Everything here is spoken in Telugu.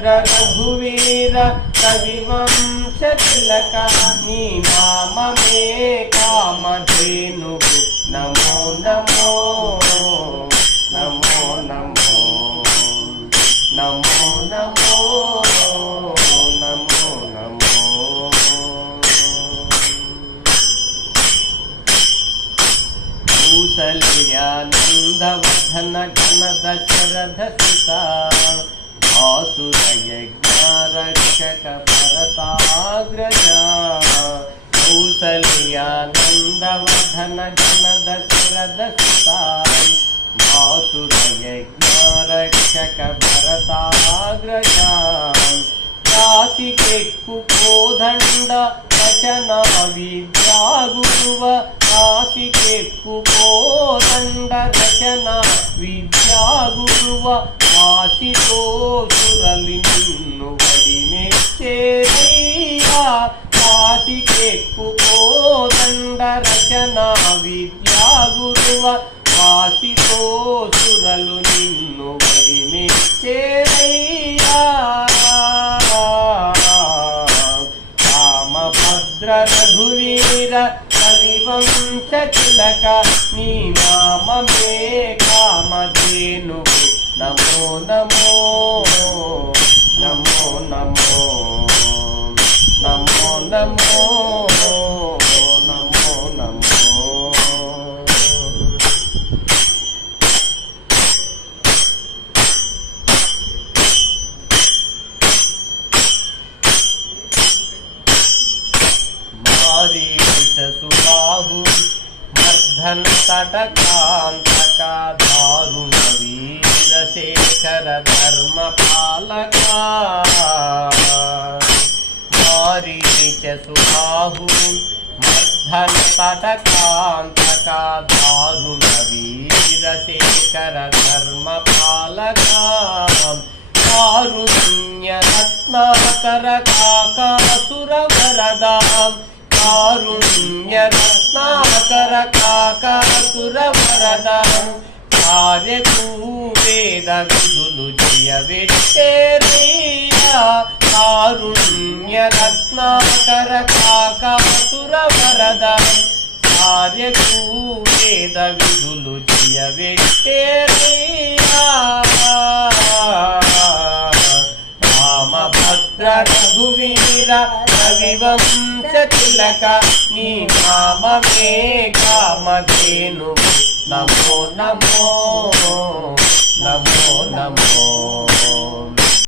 రఘువీర కవివంశ తిలక నీ నామమే కామధేనువు నమో నమో నమో నమో నమో నమో నమో నమో కౌసల్యానందవర్ధన ఘన దశరథ సుతా ఆసురయజ్ఞరక్షక భరతాగ్రజా కౌసల్యానందవర్ధన ఘన దశరథ సుతా ఆసురయజ్ఞరక్షక భరతాగ్రజా రాశికెక్కు కోదండ రచన విద్యా గురువ రాశికెక్కు కోదండ రచన విద్యా గురువ వాసితో సురలి నిన్ను వడి మెచ్చేరయ్యా రాశికెక్కు కోదండ రచన విద్యా గురువ వాసితో సురలు నిన్ను వడి మెచ్చేరయ్యా రామభద్ర రఘువీర కవివంశ తిలక నీ నామమే కామధేనువు నమో నమో నమో నమో నమో నమో నమో నమో సుబాహు మర్ధన్ తటకాంతక దారుణ వీరశేఖర ధర్మ పాలక మారీచ సుబాహు మర్ధన్ తటకాంతక దారుణ వీరశేఖర ధర్మ పాలక కారుణ్య రత్నాకర కాకాసుర వరదా కారుణ్య రత్నాకర కాకాసుర వరద కార్యకు వేద విధులు జయవెట్టేరయ్యా కారుణ్య రత్నాకర కాకాసుర వరద కార్యకు వేద విధులు జయవెట్టేరయ్యా రామభద్ర రఘువీర కవివంశ తిలక నీ నామమే కామధేనువు నమో నమో నమో నమో